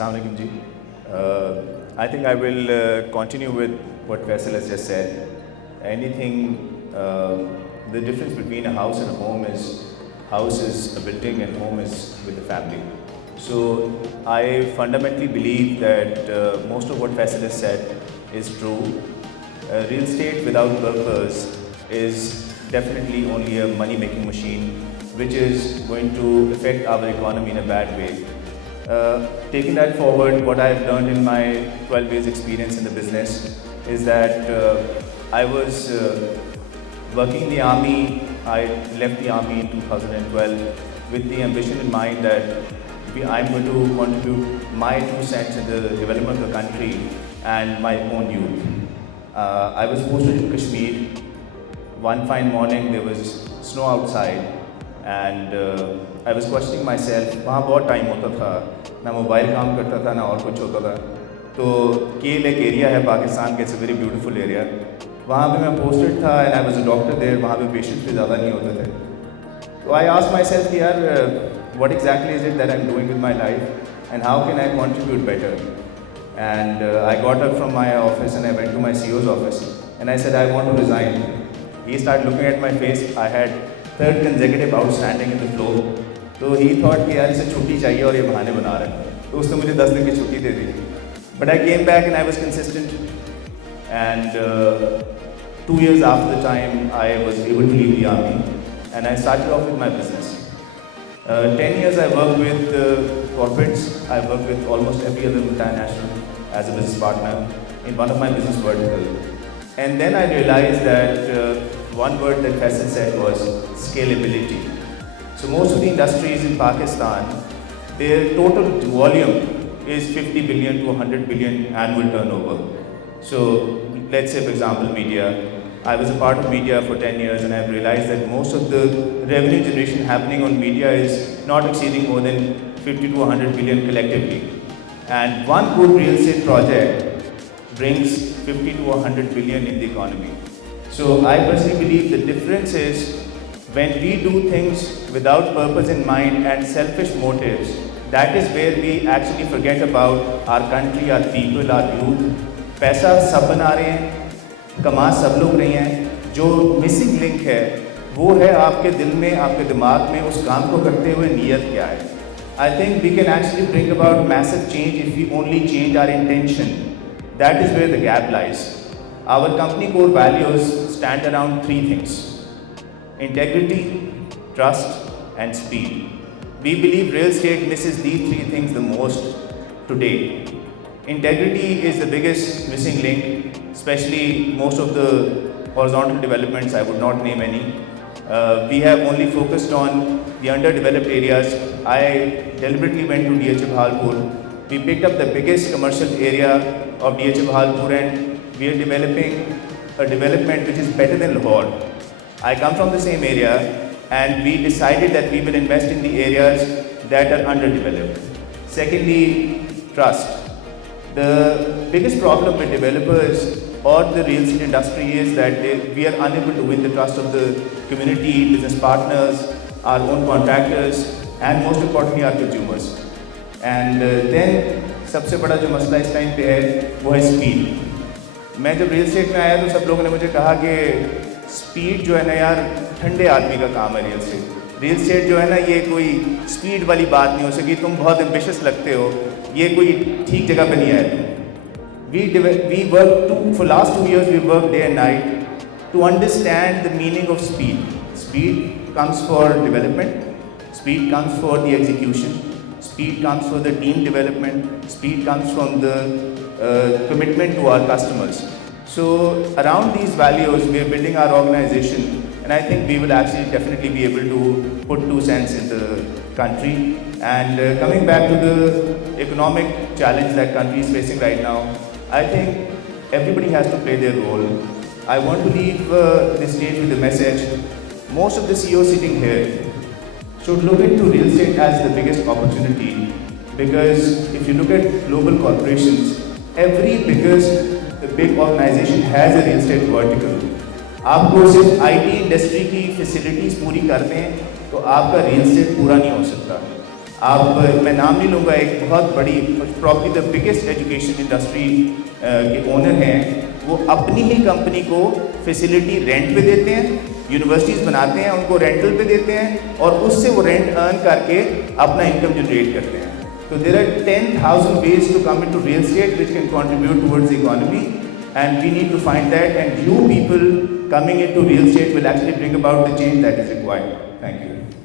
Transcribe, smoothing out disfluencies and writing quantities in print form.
Assalamu alaikum ji. I think I will continue with what Faisal has just said. The difference between a house and a home is house is a building and home is with the family. So I fundamentally believe that most of what Faisal has said is true. Real estate without purpose is definitely only a money-making machine, which is going to affect our economy in a bad way. Taking that forward, what I've learned in my 12 years experience in the business is that I was working in the army. I left the army in 2012 with the ambition in mind that I'm going to contribute my 2 cents in the development of the country and my own youth. I was posted to Kashmir. One fine morning there was snow outside and I was questioning myself, वहाँ बहुत time होता था, ना mobile काम करता था ना और कुछ होता था. तो केल एक एरिया है पाकिस्तान के, it's a very beautiful area. वहाँ पे मैं पोस्टेड था and I was a doctor there. वहाँ पे पेशेंट्स भी ज़्यादा नहीं होते थे. तो आई आस्क्ड माई सेल्फ कि यार what exactly is it that I'm doing with my life and how can I contribute better? And I got up from my office and I went to my CEO's office and I said I want to resign. He started looking at my face. I had 3rd consecutive outstanding in the floor. So he thought कि यार इसे छुट्टी चाहिए और ये बहाने बना रहा है. तो उसने मुझे 10 दिन की छुट्टी दे दी. But I came back and I was consistent. And 2 years after the time I was able to leave the army and I started off with my business. 10 years I worked with corporates. I worked with almost every other multinational as a business partner in one of my business verticals. And then I realized that one word that Faisal said was scalability. So most of the industries in Pakistan, their total volume is 50 billion to 100 billion annual turnover. So let's say for example media. I was a part of media for 10 years and I've realized that most of the revenue generation happening on media is not exceeding more than 50 to 100 billion collectively. And one good real estate project brings 50 to 100 billion in the economy. So I personally believe the difference is when we do things without purpose in mind and selfish motives, that is where we actually forget about our country, our people, our youth. पैसा सब बना रहे हैं, कमा सब लोग रहे हैं. जो मिसिंग लिंक है वो है आपके दिल में, आपके दिमाग में उस काम को करते हुए नीयत क्या है. I think we can actually bring about massive change if we only change our intention. That is where the gap lies. Our company core values stand around 3 things: integrity, trust and speed. We believe real estate misses these 3 things the most today. Integrity is the biggest missing link, especially most of the horizontal developments. I would not name any. We have only focused on the underdeveloped areas. I deliberately went to DH Bhalpur. We picked up the biggest commercial area of DH Bhalpur and we are developing a development which is better than Lahore. I come from the same area and we decided that we will invest in the areas that are underdeveloped. Secondly, trust. The biggest problem with developers or the real estate industry is that we are unable to win the trust of the community, business partners, our own contractors and most importantly our consumers. And then सबसे बड़ा जो मसला इस time पे है वो है speed. मैं जब रियल एस्टेट में आया तो सब लोगों ने मुझे कहा कि स्पीड जो है ना यार ठंडे आदमी का काम है. रियल एस्टेट जो है ना ये कोई स्पीड वाली बात नहीं हो सकी. तुम बहुत एम्बिशियस लगते हो, ये कोई ठीक जगह पे नहीं आए. We worked for last 2 years. We worked day and night to understand the meaning of speed. Speed comes for development. Speed comes for the execution. Speed comes for the team development. Speed comes from the commitment to our customers. So around these values, we are building our organization, and I think we will actually definitely be able to put 2 cents in the country. And coming back to the economic challenge that country is facing right now, I think everybody has to play their role. I want to leave this stage with a message. Most of the CEOs sitting here should look into real estate as the biggest opportunity, because if you look at global corporations, every big organization has a real estate vertical. आपको सिर्फ IT industry की facilities पूरी कर दें तो आपका real estate पूरा नहीं हो सकता. आप मैं नाम नहीं लूँगा, एक बहुत बड़ी probably the biggest education industry के ओनर हैं, वो अपनी ही कंपनी को फैसिलिटी रेंट पे देते हैं, यूनिवर्सिटीज़ बनाते हैं, उनको रेंटल पे देते हैं और उससे वो रेंट अर्न करके अपना इनकम जनरेट करते हैं. So there are 10,000 ways to come into real estate which can contribute towards the economy, and we need to find that, and you people coming into real estate will actually bring about the change that is required. Thank you.